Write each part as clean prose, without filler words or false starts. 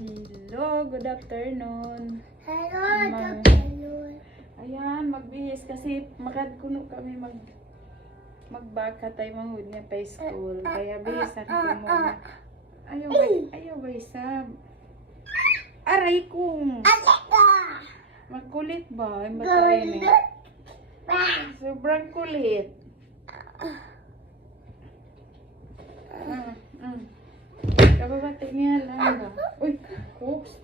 Hello, good afternoon. Hello, Mag- afternoon. Ayan, magbihis kasi makadkuno kami magbaka tayo manghud niya pa school. Kaya bihisan ko muna. Ayaw ba isab? Aray kong! Alika! Magkulit ba? Ang batayin eh. Sobrang kulit. Kababati niya lang ba? Uy, oops.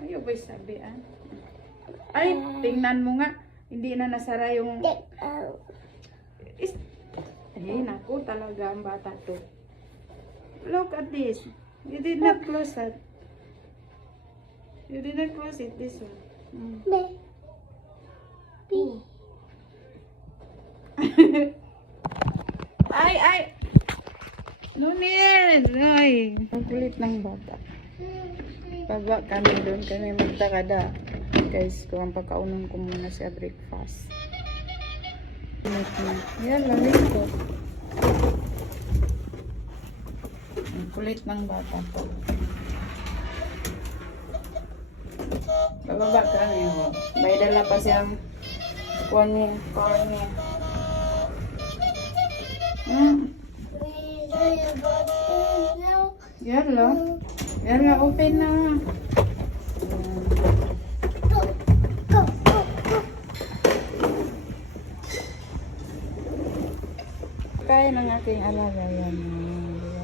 Ayaw ba sabi ah? Ay, tingnan mo nga. Hindi na nasara yung... Ay, naku talaga ang bata to. Look at this. You did not close it. You did not close it, this one. Ooh. Ay! Nunin! Ay! Ang kulit ng bata. Baba kami doon kami magtakada. Guys, kung ang pagkaunan ko muna siya breakfast. Yan, lamig ko. Ang kulit ng bata to. Bababa kami ho. May dala pa siyang kuwan niya, car niya. Yan lang. Yan nga, open na. Kaya ng aking alaga yan. Diba?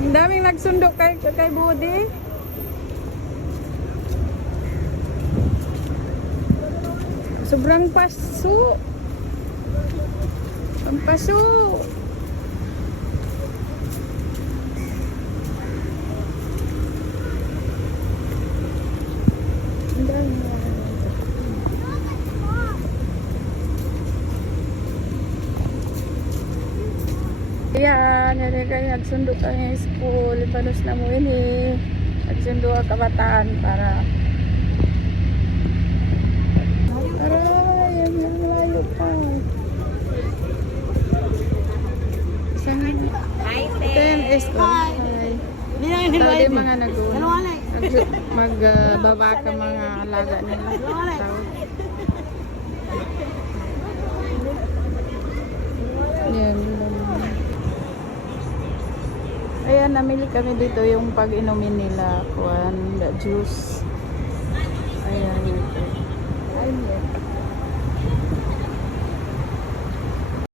Ang daming nagsundo kay Budi. Sobrang paso. Ang paso. Ang dami na. Ayan, kaya nagsundo kami sa school. Panos na mo ini. Nagsundo ang kabataan para aray, ang layo pa. Ten is hi. Tadi mga magbaba ka mga alaga nila. Yan. Ayan, namili kami dito yung pag-inumin nila. Kuwan, juice. Ayan. Ayan.